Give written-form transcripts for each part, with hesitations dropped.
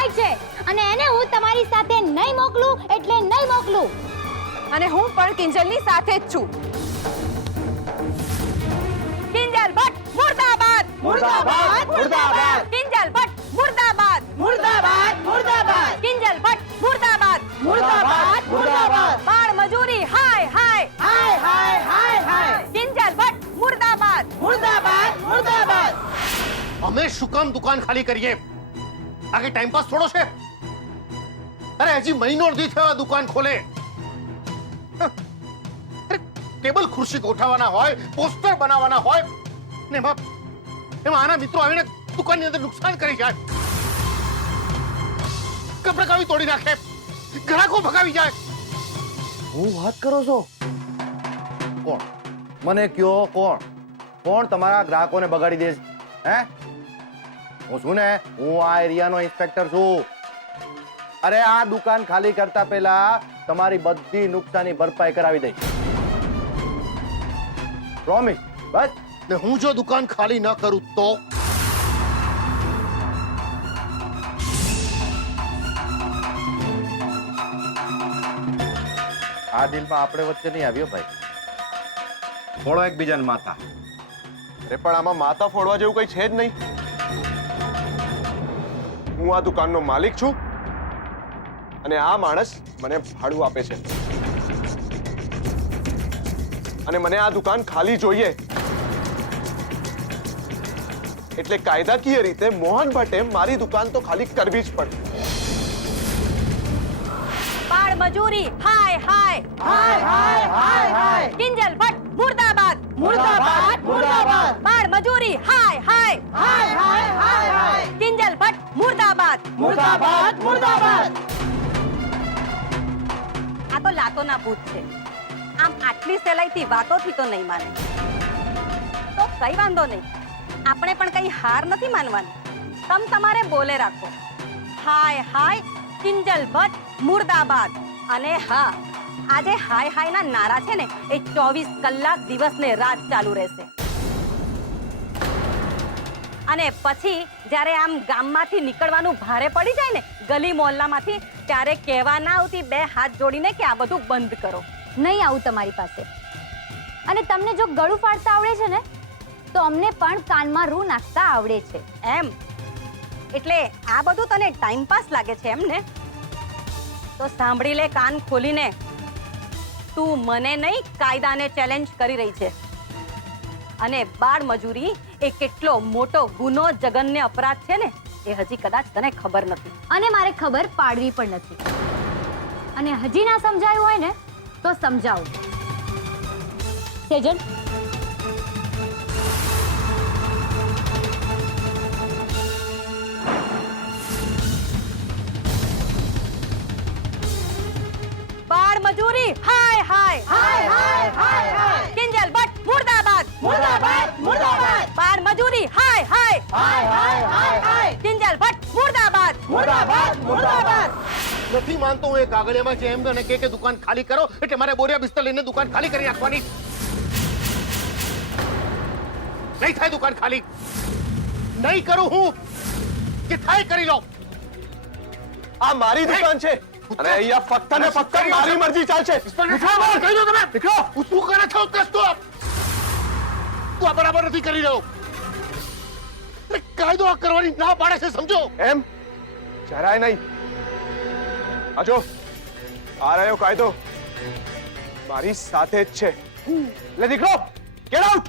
ભાઈ છે અને એને હું તમારી સાથે નહીં મોકલું એટલે નહીં મોકલું. અને હું પણ કિંજલની સાથે જ છું. કિંજલ ભટ્ટ મુર્દાબાદ. મુર્દાબાદ મુર્દાબાદ કિંજલ ભટ્ટ મુર્દાબાદ. મુર્દાબાદ મુર્દાબાદ કિંજલ ભટ્ટ મુર્દાબાદ. મુર્દાબાદ મુર્દાબાદ બાળ મજૂરી હાય હાય. હાય હાય હાય હાય કિંજલ ભટ્ટ મુર્દાબાદ. મુર્દાબાદ મુર્દાબાદ. અમે શું કામ દુકાન ખાલી કરીએ? આ કઈ ટાઈમ પાસ થોડો છે? અરે હજી મહિનો નથી થયો દુકાન ખોલે. ટેબલ ખુરશી ગોઠવવાના હોય, પોસ્ટર બનાવવાના હોય ને એમાં આના મિત્રો આવીને દુકાનની અંદર નુકસાન કરી જાય, કપડા કાવી તોડી નાખે, ગ્રાહકો ભગાવી જાય. હું વાત કરો છો? કોણ? મને કયો કોણ તમારા ગ્રાહકોને બગાડી દે છે? હે? હું છું ને, હું આ એરિયાનો ઇન્સ્પેક્ટર છું. અરે આ દુકાન ખાલી કરતા પહેલા તમારી બધી નુકસાની ભરપાઈ કરાવી દઈશ. પ્રોમિસ. બસ. ને હું જો દુકાન ખાલી ન કરું તો? આ દિલમાં આપણે વચ્ચે નહીં આવ્યો ભાઈ. ફોડો એકબીજાને માથા. અરે પણ આમાં માથા ફોડવા જેવું કઈ છે જ નહીં. હું આ દુકાનનો માલિક છું અને આ માણસ મને ભાડું આપે છે અને મને આ દુકાન ખાલી જોઈએ. એટલે કાયદાકીય રીતે મોહન ભટ્ટે મારી દુકાન તો ખાલી કરવી જ પડે. બાળ મજૂરી હાય હાય. હાય હાય હાય હાય કિંજલ ભટ્ટ મુર્દાબાદ. મુર્દાબાદ મુર્દાબાદ. બાળ મજૂરી હાય હાય. હાય હાય હાય હાય કિંજલ ભટ્ટ મુર્દાબાદ. મુર્દાબાદ મુર્દાબાદ. આ તો લાતોના ભૂત છે. આમ આટલી સહેલાઈથી વાતોથી તો નહીં માને. તો કઈ વાંધો નહીં, આપણે પણ કઈ હાર નથી માનવાની. તમારે બોલે રાખો હાય હાય કિંજલ ભટ્ટ મુર્દાબાદ. અને હા, આજે હાય હાય ના નારા છે ને એ 24 કલાક દિવસ ને રાત ચાલુ રહેશે. અને પછી જ્યારે આમ ગામમાંથી નીકળવાનું ભારે પડી જાય ને, ગલી મોહલ્લામાંથી, ત્યારે કહેવા ના આવતી બે હાથ જોડીને કે આ બધું બંધ કરો. નહીં આવું તમારી પાસે. અને તમને જો ગળું ફાડતા આવડે છે ને, તો અમને પણ કાનમાં રૂ નાખતા આવડે છે. એમ? એટલે આ બધું તને ટાઈમ પાસ લાગે છે એમ ને? તો સાંભળી લે કાન ખોલીને, તું મને નહીં કાયદાને ચેલેન્જ કરી રહી છે. અને બાળ મજૂરી એ કેટલો મોટો ગુનો, જગન્ય અપરાધ છે ને, એ હજી કદાચ તને ખબર નથી. અને મારે ખબર પાડવી પણ નથી. અને હજી ના સમજાયું હોય ને તો સમજાવું. સેજલ, બાળ મજૂરી હાય હાય. હાય હાય હાય હાય કિંજલ ભટ્ટ મુર્દાબાદ. મુર્દાબાદ મુર્દાબાદ. બાળ મજૂરી હાય હાય. હાય હાય હાય હાય કિંજલ ભટ્ટ મુર્દાબાદ. મુર્દાબાદ મુર્દાબાદ. નથી માનતો હું. એ કાગળિયામાં છે એમ અને કે દુકાન ખાલી કરો એટલે મારે બોરિયા બિસ્તર લઈને દુકાન ખાલી કરી નાખવાની. નહીં થાય દુકાન ખાલી. નહીં કરું હું કે થાય કરી લો. આ મારી દુકાન છે અને અહીંયા ફક્ત ને ફક્ત મારી મરજી ચાલશે. કહી દો તમે. શું કરે છો? તું આ બરાબર નથી કરી રહ્યો. કાયદો આ કરવાની ના પાડે છે, સમજો? એમ જરાય નહીં. આજો આ રહ્યો કાયદો, મારી સાથે જ છે. લે દીકરો, ગેટ આઉટ.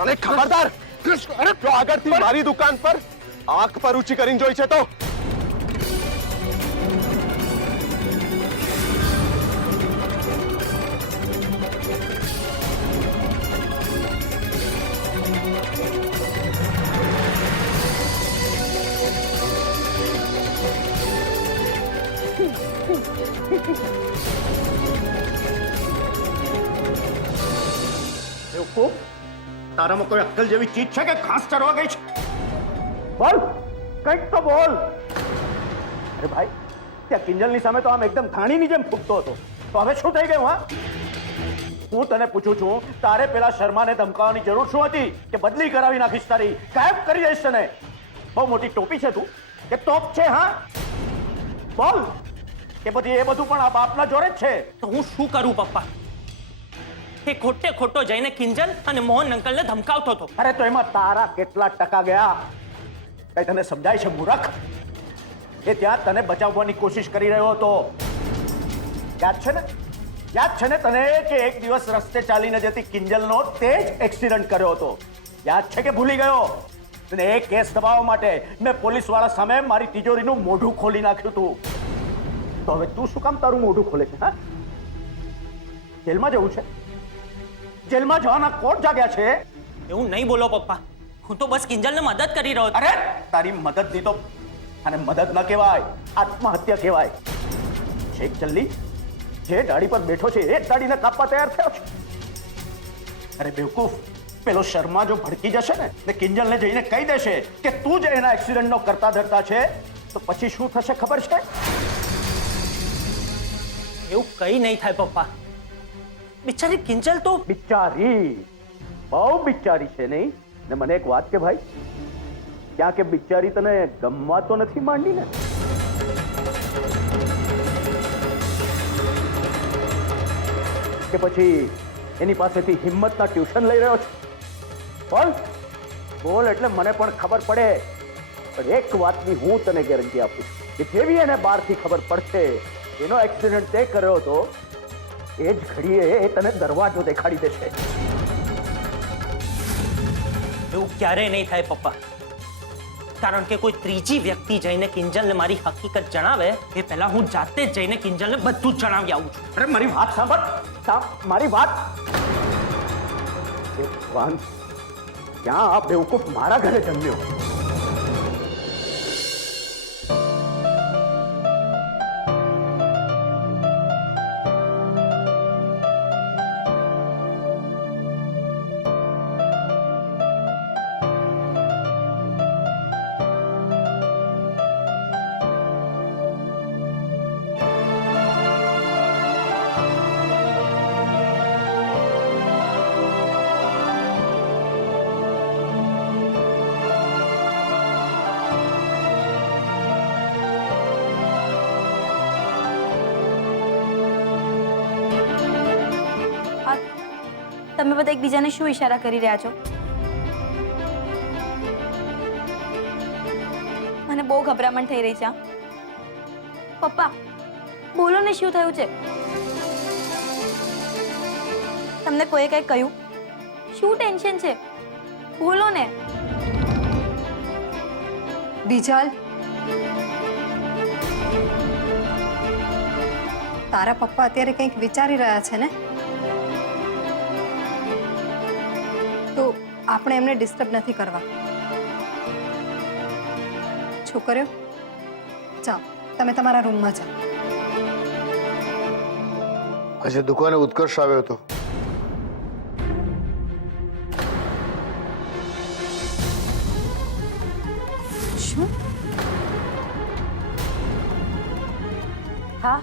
અને ખબરદાર, જો આગળથી મારી દુકાન પર આંખ પર ઊંચી કરીને જોઈ છે તો તારામાં કોઈ અક્કલ જેવી ચીજ છે કે ઘાસ ચરવા ગઈ છે? બોલ, કંઈક તો બોલ. અરે ભાઈ, ત્યાં કિંજલની સામે તો આમ એકદમ ધાણીની જેમ ફૂટતો હતો, તો હવે શું થઈ ગયું? હા, હું તને પૂછું છું, તારે પેલા શર્માને ધમકાવવાની જરૂર શું હતી કે બદલી કરાવી નાખીશ તારી, ગાયબ કરી દઈશ તને? બહુ મોટી ટોપી છે તું કે તોપ છે? હા, બોલ કે પછી એ બધું પણ આ બાપના જોડે જ છે? તો હું શું કરું પપ્પા? એ ખોટે ખોટો જઈને કિંજલ અને મોહન અંકલને ધમકાવતો હતો. અરે તો એમાં તારા કેટલા ટકા ગયા? કઈ તને સમજાય છે મૂર્ખ? એ ત્યાં તને બચાવવાની કોશિશ કરી રહ્યો હતો. યાદ છે ને? યાદ છે ને તને કે એક દિવસ રસ્તે ચાલીને જતી કિંજલનો તે જ એક્સિડન્ટ કર્યો હતો? યાદ છે કે ભૂલી ગયો? અને એ કેસ દબાવવા માટે મેં પોલીસ વાળા સામે મારી તિજોરીનું મોઢું ખોલી નાખ્યું હતું. તો હવે તું શું કામ તારું મોઢું ખોલે છે? હા, જેલમાં જવું છે? જેલમાં જવાના કોર્ટ જાગ્યા છે? એવું નહીં બોલો પપ્પા. હું તો બસ કિંજલને મદદ કરી રહ્યો હતો. અરે તારી મદદ ની તો આને મદદ ન કહેવાય, આત્મહત્યા કહેવાય. શેખ જલ્દી જે ગાડી પર બેઠો છે એ ગાડીને કાપવા તૈયાર થયો છે. અરે બેવકૂફ, પેલો શર્મા જો ભડકી જશે ને કિંજલને જઈને કહી દેશે કે તું જ એના એક્સિડન્ટનો કરતા ધરતા છે, તો પછી શું થશે ખબર છે? એવું કઈ નહીં થાય પપ્પા. બિચારી કિંજલ તો બિચારી, બહુ બિચારી છે નહીં? ને મને એક વાત કે ભાઈ, ક્યાં કે બિચારી તને ગમવા તો નથી માંડી ને? કે પછી એની પાસેથી હિંમતના ટ્યુશન લઈ રહ્યો છે? બોલ બોલ, એટલે મને પણ ખબર પડે. પણ એક વાતની હું તને ગેરંટી આપું છું કે જેવી એને બહારથી ખબર પડશે એનો એક્સિડન્ટ તે કર્યો હતો, એ જ ઘડીએ એ તને દરવાજો દેખાડી દેશે. એવું ક્યારેય નહીં થાય પપ્પા. કારણ કે કોઈ ત્રીજી વ્યક્તિ જઈને કિંજલને મારી હકીકત જણાવે એ પહેલા હું જાતે જ જઈને કિંજલને બધું જ જણાવી આવું છું. અરે મારી વાત સાંભળ, મારી વાત. એ ભગવાન, ક્યાં આ બેવકૂફ મારા ઘરે જન્મ્યો? તમે બધા એકબીજાને શું ઈશારા કરી રહ્યા છો? મને બહુ ગભરામણ થઈ રહી છે. પપ્પા બોલો ને, શું થયું છે? તમને કોઈએ કંઈ કહ્યું? શું ટેન્શન છે? બોલો ને. બીજાલ, તારા પપ્પા અત્યારે કંઈક વિચારી રહ્યા છે ને? તો આપણે એમને ડિસ્ટર્બ નથી કરવા. છોકરીઓ જાઓ, તમે તમારા રૂમમાં જાઓ. આજે દુકાને ઉત્કર્ષ આવ્યો હતો. શું? હા,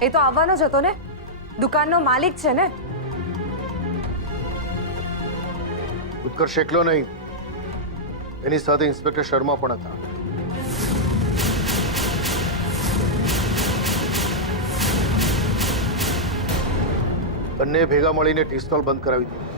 એ તો આવવાનો જ હતો ને. દુકાનનો માલિક છે ને. ઉત્કર્ષ એકલો નહીં, એની સાથે ઇન્સ્પેક્ટર શર્મા પણ હતા. બંને ભેગા મળીને ટી સ્ટોલ બંધ કરાવી દીધું.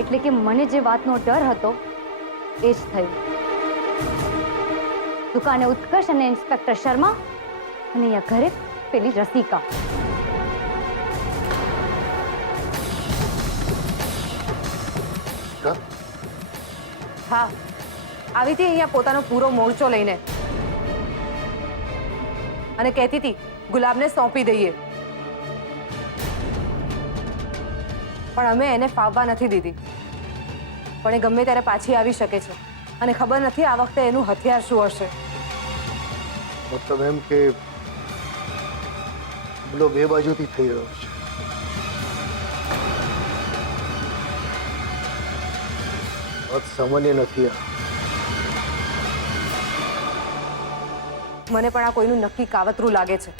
એટલે કે મને જે વાતનો ડર હતો એ જ થયું. દુકાને ઉત્કર્ષ અને ઇન્સ્પેક્ટર શર્મા અને અહીંયા ઘરે પેલી રસિકા. હા, આવી હતી અહીંયા પોતાનો પૂરો મોરચો લઈને અને કહેતી હતી ગુલાબને સોંપી દઈએ, પણ અમે એને ફાવવા નથી દીધી. પણ એ ગમે ત્યારે પાછી આવી શકે છે અને ખબર નથી આ વખતે એનું હથિયાર શું હશે. મતલબ એમ કે હુમલો બે બાજુથી થઈ રહ્યો છે. વાત સામાન્ય નથી. મને પણ આ કોઈનું નક્કી કાવતરું લાગે છે.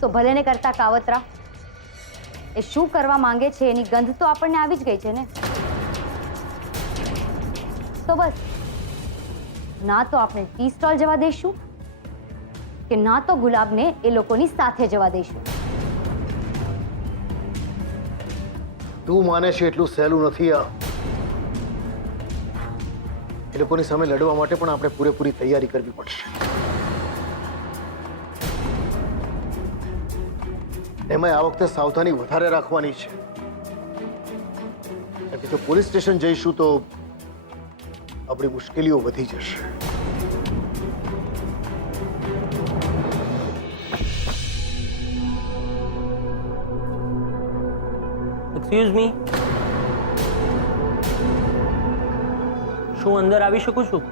તો ભલે ને કરતા કાવતરા, એ શું કરવા માંગે છે એની ગંધ તો આપણને આવી જ ગઈ છે ને. તો બસ, ના તો આપણે ટી સ્ટોલ જવા દઈશું કે ના તો ગુલાબને એ લોકોની સાથે જવા દઈશું. તું માને છે એટલું સહેલું નથી આ. એ લોકોની સામે લડવા માટે પણ આપણે પૂરેપૂરી તૈયારી કરવી પડશે. એમાં આ વખતે સાવધાની વધારે રાખવાની છે, કારણ કે જો પોલીસ સ્ટેશન જઈશું તો આપણી મુશ્કેલીઓ વધી જશે. એક્સક્યુઝ મી, શું અંદર આવી શકું છું?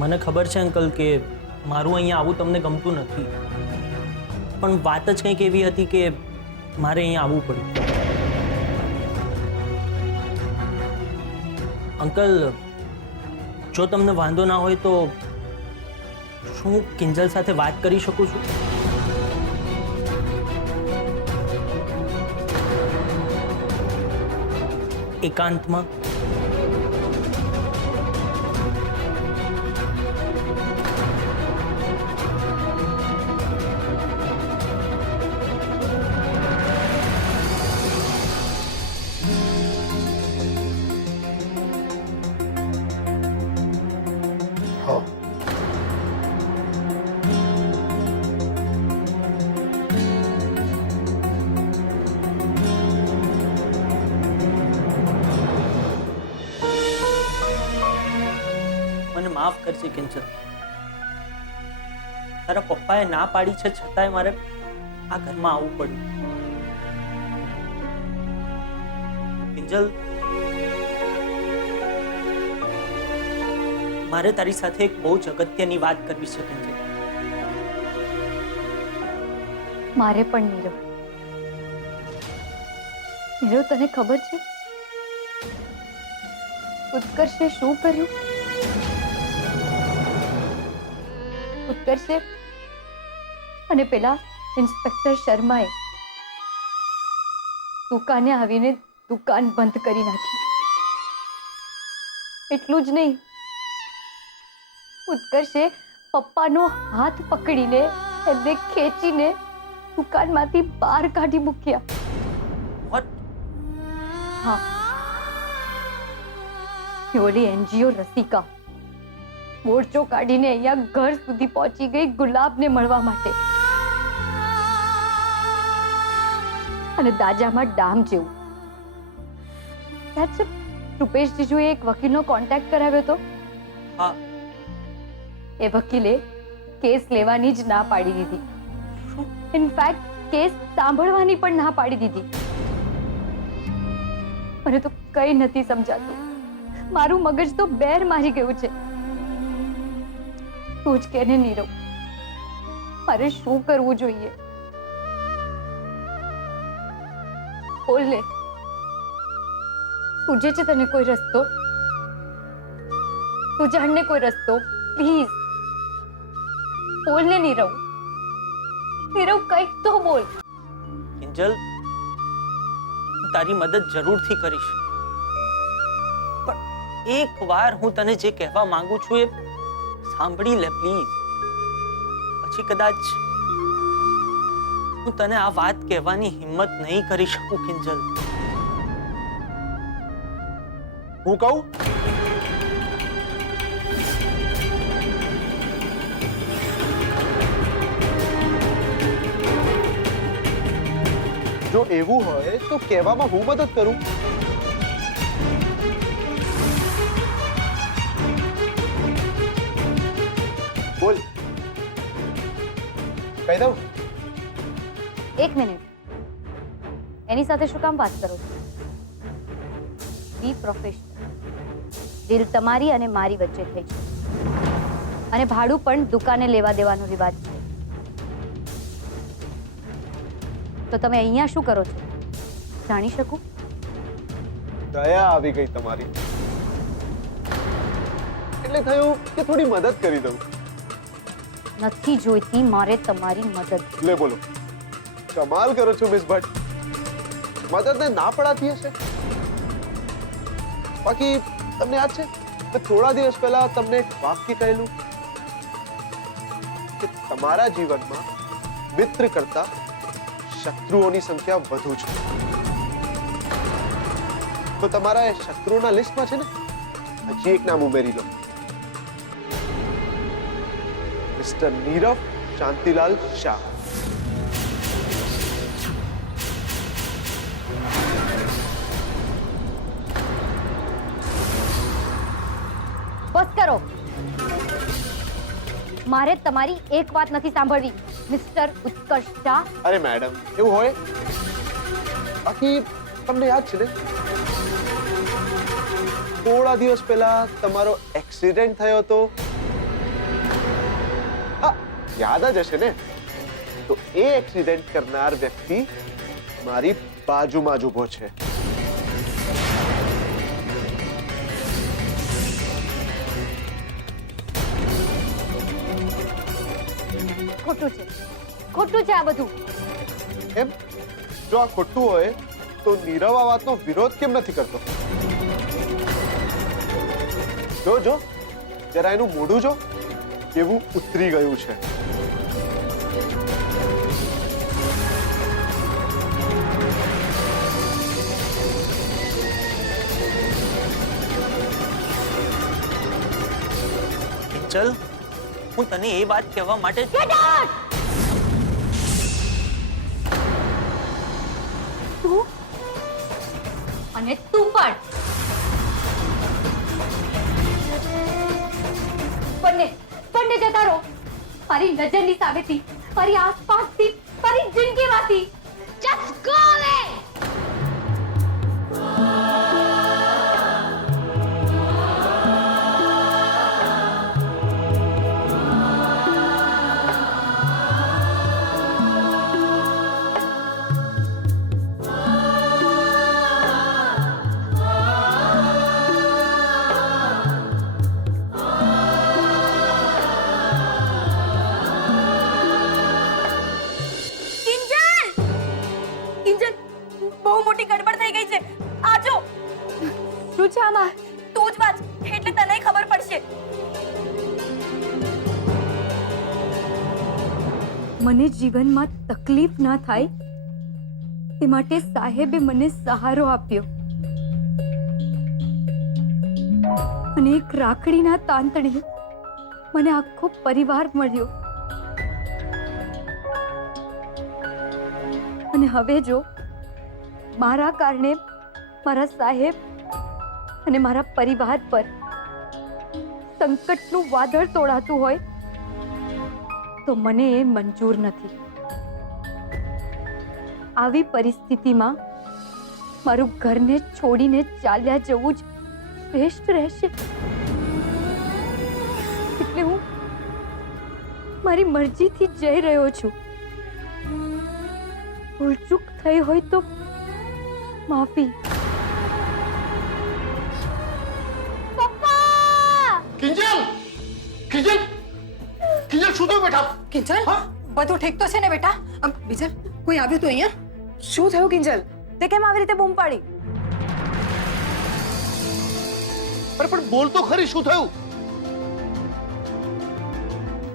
મને ખબર છે અંકલ કે મારું અહીંયા આવું તમને ગમતું નથી, પણ વાત જ કંઈક એવી હતી કે મારે અહીંયા આવવું પડ્યું. અંકલ, જો તમને વાંધો ના હોય તો શું હું કિંજલ સાથે વાત કરી શકું છું? એકાંતમાં. હા, મને માફ કરજે કિંજલ, તારા પપ્પાએ ના પાડી છે છતાંય મારે આ ઘરમાં આવવું પડ્યું. કિંજલ, મારે તારી સાથે એક બહુ જ અગત્યની વાત કરવી છે કિંજલ. મારે પણ નીરવ. નીરવ, તને ખબર છે ઉત્કર્ષે શું કર્યું? ઉત્કર્ષે અને પેલા ઇન્સ્પેક્ટર શર્માએ દુકાને આવીને દુકાન બંધ કરી નાખી. એટલું જ નહીં, ઉત્કર્ષે પપ્પાનો હાથ પકડીને એમને ખેંચીને દુકાનમાંથી બહાર કાઢી મૂક્યા. What? હા, એ ઓલી એનજીઓ રસિકા મોરચો કાઢીને અહીંયા ઘર સુધી પહોંચી ગઈ ગુલાબને મળવા માટે. અને દાજામાં ડામ જેવું. યાદ છે રૂપેશ જીજુએ એક વકીલનો કોન્ટેક્ટ કરાવ્યો હતો? હા. એ વકીલે કેસ લેવાની જ ના પાડી દીધી. ઇનફેક્ટ કેસ સાંભળવાની પણ ના પાડી દીધી. મને તો કઈ નથી સમજાતું. મારું મગજ તો બેર મારી ગયું છે. તું જ કે ને નીરવ, મારે શું કરવું જોઈએ? બોલ ને, સૂજે છે તને કોઈ રસ્તો? તું જાણને કોઈ રસ્તો, પ્લીઝ બોલ ને નીરવ. નીરવ, કંઈક તો બોલ. કિંજલ, હું તારી મદદ જરૂરથી કરીશ, પણ એક વાર હું તને જે કહેવા માંગુ છું એ સાંભળી લે પ્લીઝ. પછી કદાચ હું તને આ વાત કહેવાની હિંમત નહીં કરી શકું કિંજલ. હું કહું? જો એવું હોય તો કહેવામાં હું મદદ કરું. બોલ, કહી દઉં? એક મિનિટ, એની સાથે શું કામ વાત કરો છો? બી પ્રોફેશનલ. ડીલ તમારી અને મારી વચ્ચે થઈ છે અને ભાડું પણ દુકાને લેવા દેવાનો રિવાજ છે. તો તમે અહીંયા શું કરો છો જાણી શકું? દયા આવી ગઈ તમારી, એટલે થયું કે થોડી મદદ કરી દઉં. નથી જોઈતી મારે તમારી મદદ. લે બોલો, કમાલ કરો છો મિસ ભટ્ટ. મદદને ના પડાતી હશે. બાકી તમને યાદ છે કે થોડા દિવસ પહેલા તમને એક વાક્ય કહેલું કે તમારા જીવનમાં મિત્ર કરતા શત્રુઓની સંખ્યા વધુ છે. તો તમારા એ શત્રુઓના લિસ્ટમાં છે ને હજી એક નામ ઉમેરી લો, મિસ્ટર નીરવ શાંતિલાલ શાહ. બસ કરો. મારે તમારી એક વાત નથી સાંભળવી મિસ્ટર ઉત્કર્ષ શાહ. અરે મેડમ, એવું હોય? બાકી તમને યાદ છે ને થોડા દિવસ પહેલા તમારો એક્સિડન્ટ થયો હતો? હા, યાદ જ હશે ને? તો એ એક્સિડન્ટ કરનાર વ્યક્તિ મારી બાજુમાં જ ઊભો છે. ખોટું છે, ખોટું છે આ બધું. એમ? જો આ ખોટું હોય તો નીરવ આ વાતનો વિરોધ કેમ નથી કરતો? જો જો જરા એનું મોઢું જો કેવું ઉતરી ગયું છે. કિંજલ, હું તને એ વાત કહેવા માટે Get out! તું અને તું પણ બંને જતા રહો મારી નજરની સામેથી, મારી આસપાસથી, મારી જિંદગીમાંથી. Just go away! મને જીવનમાં તકલીફ ના થાય એ માટે સાહેબે મને સહારો આપ્યો અને એક રાખડીના તાંતણે મને આખો પરિવાર મળ્યો. અને હવે જો મારા કારણે મારા સાહેબ અને મારા પરિવાર પર સંકટનું વાદળ તોડાતું હોય તો મને એ મંજૂર નથી. આવી પરિસ્થિતિમાં મારું ઘરને છોડીને ચાલ્યા જવું જ શ્રેષ્ઠ રહેશે. એટલે હું મારી મરજીથી જઈ રહ્યો છું. ભૂલચૂક થઈ હોય તો માફી. પપ્પા! કિંજલ! કિંજલ! કિંજલ શું થયું બેટા? કિંજલ, બધું ઠીક તો છે ને બેટા? બીજલ, કોઈ આવ્યું તો અહીંયા? શું થયું કિંજલ? તે કેમ આવી રીતે બૂમ પાડી? અરે પણ બોલ તો ખરી, શું થયું?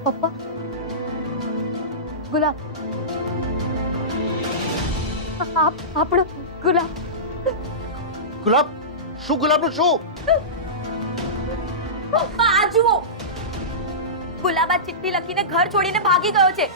પપ્પા, ગુલાબ, આપણો ગુલાબ. ગુલાબ? શું ગુલાબનું શું? પપ્પા આ જુઓ, ગુલાબ આ ચિઠ્ઠી લખીને ઘર છોડીને ભાગી ગયો છે.